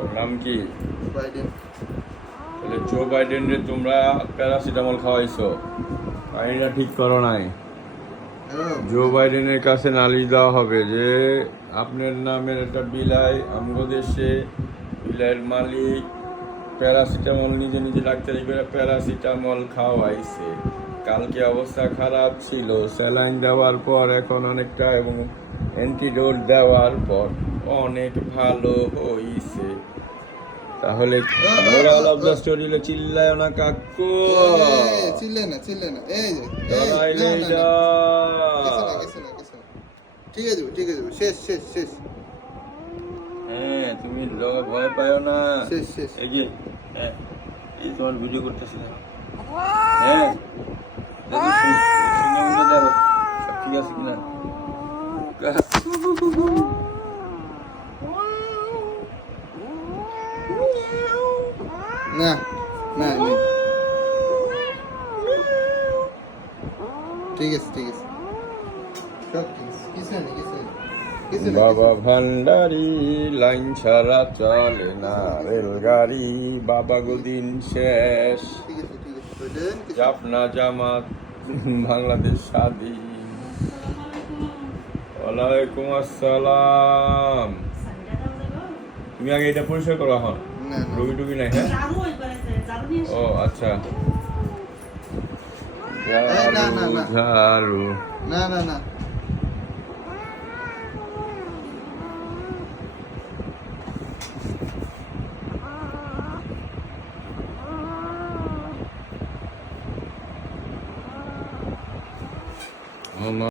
ওর নাম কি? বাইডেন। তাহলে জো বাইডেন রে তোমরা প্যারাসিটামল খাওয়াইছো, কাহিনীটা ঠিক করো নাই। জো বাইডেনের কাছে নালিশ দেওয়া হবে যে আপনার নামের একটা বিলাই আমগো দেশে, বিলাইয়ের মালিক প্যারাসিটামল নিজে নিজে ডাক্তারি করে প্যারাসিটামল খাওয়াইছে। কালকে অবস্থা খারাপ ছিল, স্যালাইন দেওয়ার পর এখন অনেকটা, এবং অ্যান্টিডোট দেওয়ার পর অনেক ভালো হইছে। তাহলে মোরাল অফ দ্য স্টোরি চিল্লায় না কাকু, চিল্লে না এই যে ঠিক আছে ঠিক আছে, শেষ শেষ শেষ। হ্যাঁ তুমি ভয় পাও না, শেষ শেষ। এই যে হ্যাঁ, এই তোমার ভিডিও করতেছি না। হ্যাঁ দেখো ঠিক আছে কিনা। না না ঠিক আছে ঠিক আছে, সব ঠিক আছে, কিছু নেই কিছু নেই কিছু নেই। বাবা ভান্ডারি লাইন ছাড়া চলে না রেলগাড়ি, বাবা গদিন শেষ, ঠিক আছে ঠিক আছে বাইডেন, কিছু জাফনা জামাত বাংলাদেশ স্বাধীন। ওয়ালাইকুম আসসালাম। তুমি আগে এটা পরিষ্কার করো এখন, না না রুগী টুগি নাই। হ্যাঁ ও আচ্ছা, না, না, না। ঝাড়ু না না না